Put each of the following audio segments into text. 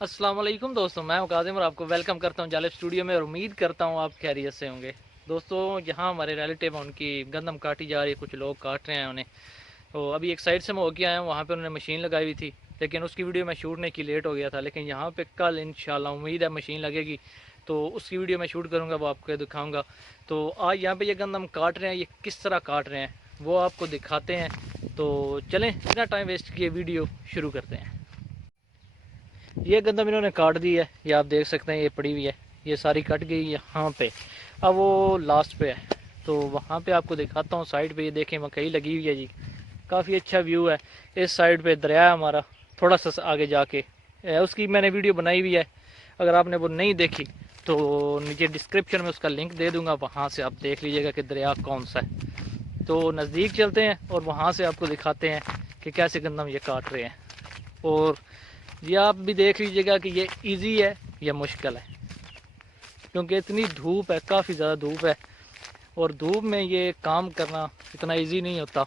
अस्सलाम वालेकुम दोस्तों, मैं हूं काज़िम और आपको वेलकम करता हूं जालिब स्टूडियो में और उम्मीद करता हूं आप खैरियत से होंगे। दोस्तों, यहाँ हमारे रिलेटिव हैं, उनकी गंदम काटी जा रही है, कुछ लोग काट रहे हैं उन्हें। तो अभी एक साइड से मैं होके आया हूँ, वहाँ पे उन्होंने मशीन लगाई हुई थी, लेकिन उसकी वीडियो मैं शूट नहीं की, लेट हो गया था। लेकिन यहाँ पे कल इंशाल्लाह उम्मीद है मशीन लगेगी, तो उसकी वीडियो मैं शूट करूँगा, वो आपको दिखाऊँगा। तो आज यहाँ पे ये गंदम काट रहे हैं, ये किस तरह काट रहे हैं वो आपको दिखाते हैं। तो चलें बिना टाइम वेस्ट किए वीडियो शुरू करते हैं। ये गंदम इन्होंने काट दी है, ये आप देख सकते हैं, ये पड़ी हुई है, ये सारी कट गई यहाँ पे। अब वो लास्ट पे है, तो वहाँ पे आपको दिखाता हूँ। साइड पे ये देखें मकई लगी हुई है जी, काफ़ी अच्छा व्यू है। इस साइड पे दरिया है हमारा, थोड़ा सा आगे जाके उसकी मैंने वीडियो बनाई हुई है। अगर आपने वो नहीं देखी तो नीचे डिस्क्रिप्शन में उसका लिंक दे दूंगा, वहाँ से आप देख लीजिएगा कि दरिया कौन सा है। तो नज़दीक चलते हैं और वहाँ से आपको दिखाते हैं कि कैसे गंदम ये काट रहे हैं। और ये आप भी देख लीजिएगा कि ये इजी है या मुश्किल है, क्योंकि इतनी धूप है, काफ़ी ज़्यादा धूप है। और धूप में ये काम करना इतना इजी नहीं होता,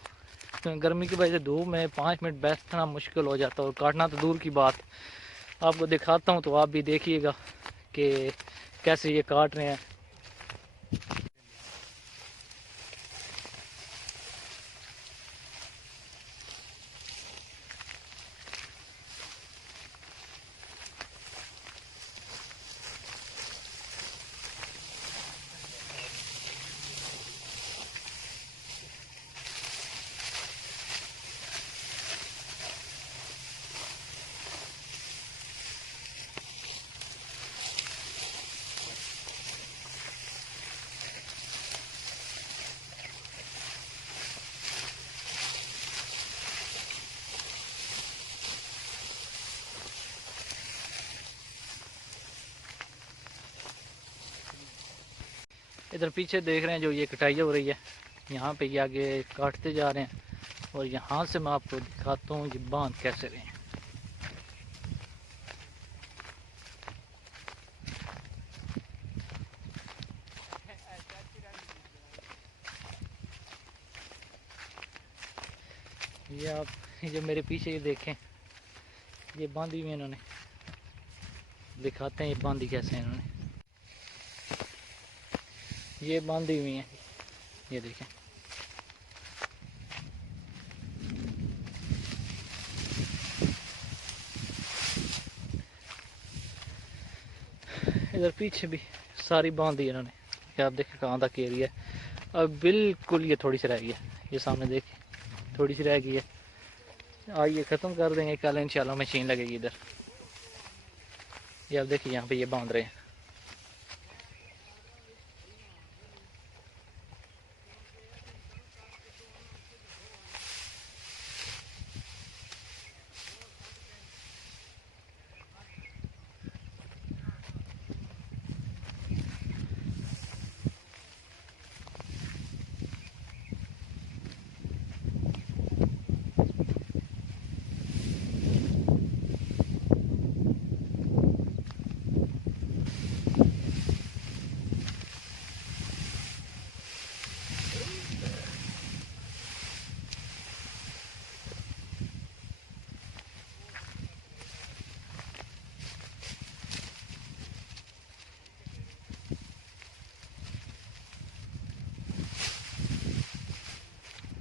क्योंकि गर्मी की वजह से धूप में 5 मिनट बैठना मुश्किल हो जाता है, और काटना तो दूर की बात। आपको दिखाता हूँ तो आप भी देखिएगा कि कैसे ये काट रहे हैं। इधर पीछे देख रहे हैं जो ये कटाई हो रही है, यहाँ पे ये आगे काटते जा रहे हैं। और यहाँ से मैं आपको दिखाता हूँ ये बांध कैसे रहे हैं। ये आप जो मेरे पीछे ये देखें, ये बांधी हुई इन्होंने, दिखाते हैं ये बांधी कैसे है इन्होंने। ये बांधी हुई है, ये देखें। इधर पीछे भी सारी बांध दी इन्होंने, ये आप देखें कहाँ तक एरिया है। अब बिल्कुल ये थोड़ी सी रह गई है, ये सामने देखें थोड़ी सी रह गई है। आइए ख़त्म कर देंगे, कल इंशाल्लाह मशीन लगेगी इधर। ये आप देखिए यहाँ पे ये बांध रहे हैं।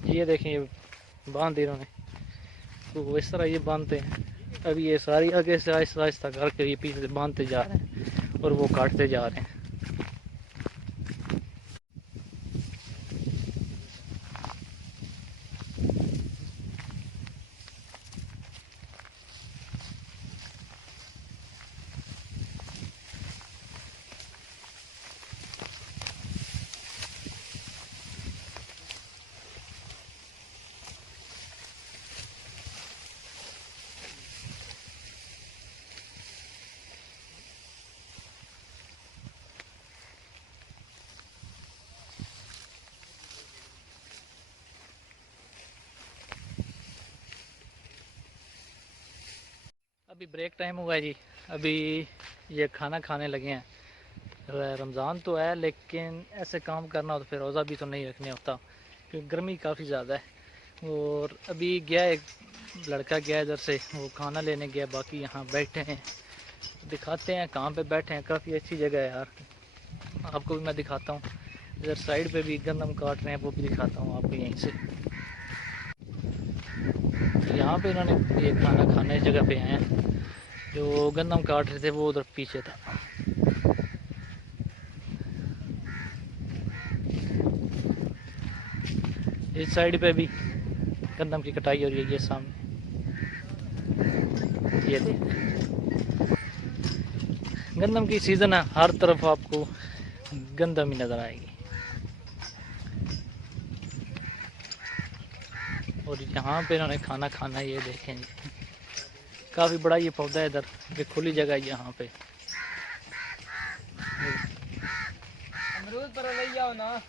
ये देखें ये बांध दी इन्होंने, तो इस तरह ये बांधते हैं। अब ये सारी आगे से आहिस्ता आहिस्ता करके ये पीछे से बांधते जा रहे हैं और वो काटते जा रहे हैं। अभी ब्रेक टाइम हुआ है जी, अभी ये खाना खाने लगे हैं। रमज़ान तो है, लेकिन ऐसे काम करना हो तो फिर रोज़ा भी तो नहीं रखने होता, क्योंकि गर्मी काफ़ी ज़्यादा है। और अभी गया एक लड़का गया इधर से, वो खाना लेने गया, बाकी यहाँ बैठे हैं। दिखाते हैं कहाँ पे बैठे हैं। काफ़ी अच्छी जगह है यार, आपको भी मैं दिखाता हूँ। इधर साइड पे भी गंदम काट रहे हैं, वो भी दिखाता हूँ आपको यहीं से। यहाँ पे इन्होंने ये खाना खाने इस जगह पे आए हैं। जो गंदम काट रहे थे वो उधर पीछे था। इस साइड पे भी गंदम की कटाई हो रही है। ये सामने ये देख, गंदम की सीज़न है, हर तरफ आपको गंदम ही नज़र आएगी। और यहाँ पे इन्होंने खाना खाना, ये देखें जी, काफ़ी बड़ा ये पौधा है इधर, ये खुली जगह है यहाँ पे। अमरूद पर ले जाओ ना।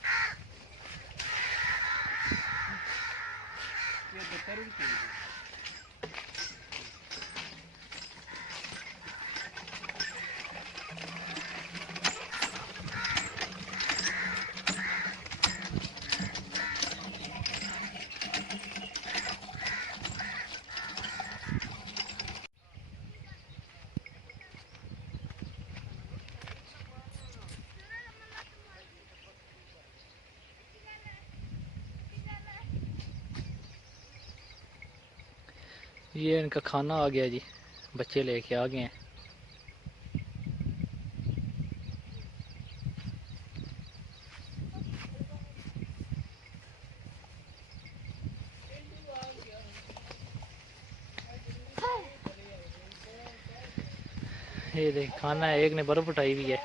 ये इनका खाना आ गया जी, बच्चे लेके आ गए हैं। ये देख खाना है, एक ने बर्फ उठाई हुई है।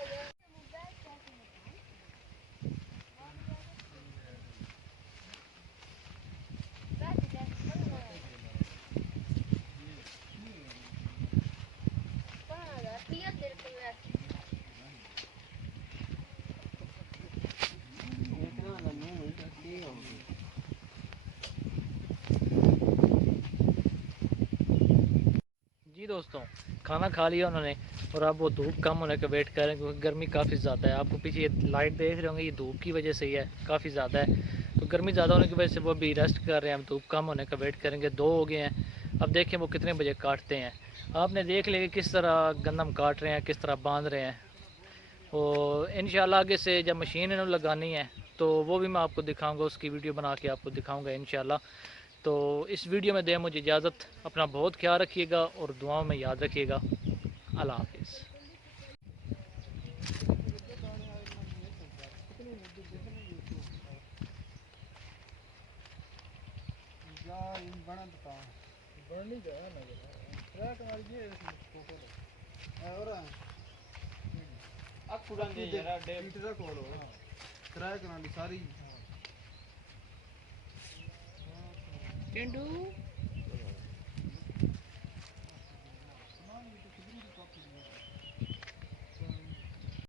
जी दोस्तों, खाना खा लिया उन्होंने और अब वो धूप कम होने का वेट कर रहे हैं, क्योंकि गर्मी काफ़ी ज़्यादा है। आपको पीछे ये लाइट देख रहे होंगे, ये धूप की वजह से ही है, काफ़ी ज़्यादा है। तो गर्मी ज़्यादा होने की वजह से वो अभी रेस्ट कर रहे हैं। अब धूप कम होने का वेट करेंगे। 2 हो गए हैं, अब देखें वो कितने बजे काटते हैं। आपने देख लिया किस तरह गंदम काट रहे हैं, किस तरह बांध रहे हैं। और इंशाल्लाह आगे से जब मशीन इन्होंने लगानी है तो वो भी मैं आपको दिखाऊंगा, उसकी वीडियो बना के आपको दिखाऊंगा इंशाल्लाह। तो इस वीडियो में दें मुझे इजाज़त। अपना बहुत ख्याल रखिएगा और दुआओं में याद रखिएगा। अल्लाह हाफिज़। सारी